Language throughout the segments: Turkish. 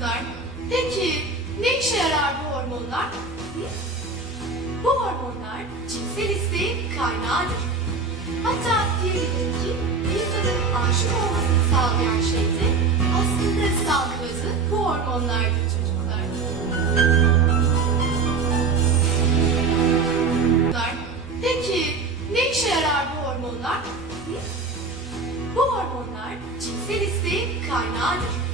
çocuklar. Peki ne işe yarar bu hormonlar? Bu hormonlar cinsel isteğin kaynağıdır. Hatta diyebilirim ki insanın aşık olmasını sağlayan şey de aslında salgıladığı bu hormonlardır çocuklar. Peki ne işe yarar bu hormonlar? Bu hormonlar cinsel isteğin kaynağıdır.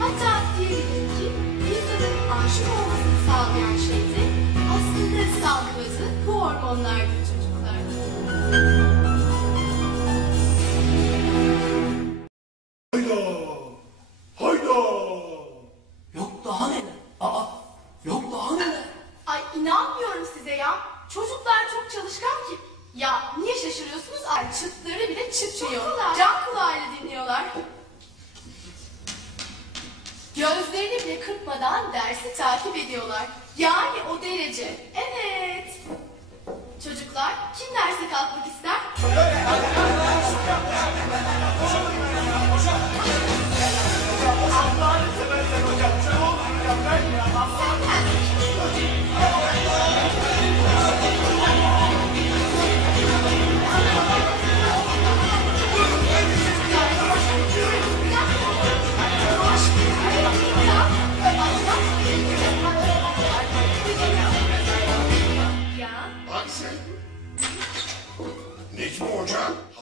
Hatta diyebilirim ki insanın aşık olmasını sağlayan şey de aslında salgıladığı bu hormonlardır çocuklar. Hayda! Hayda! Yok daha neler? Aa, yok daha neler? Ay inanmıyorum size ya. Çocuklar çok çalışkan ki. Ya niye şaşırıyorsunuz? Ay çıtları bile çıtmıyor. Can Gözlerini bile kırpmadan dersi takip ediyorlar. Yani o derece. Evet. Çocuklar kim derse kalkmak ister? Allah'ını seversen hocam. Ne olur hocam ben ya. Allah'ını Necmi Hoca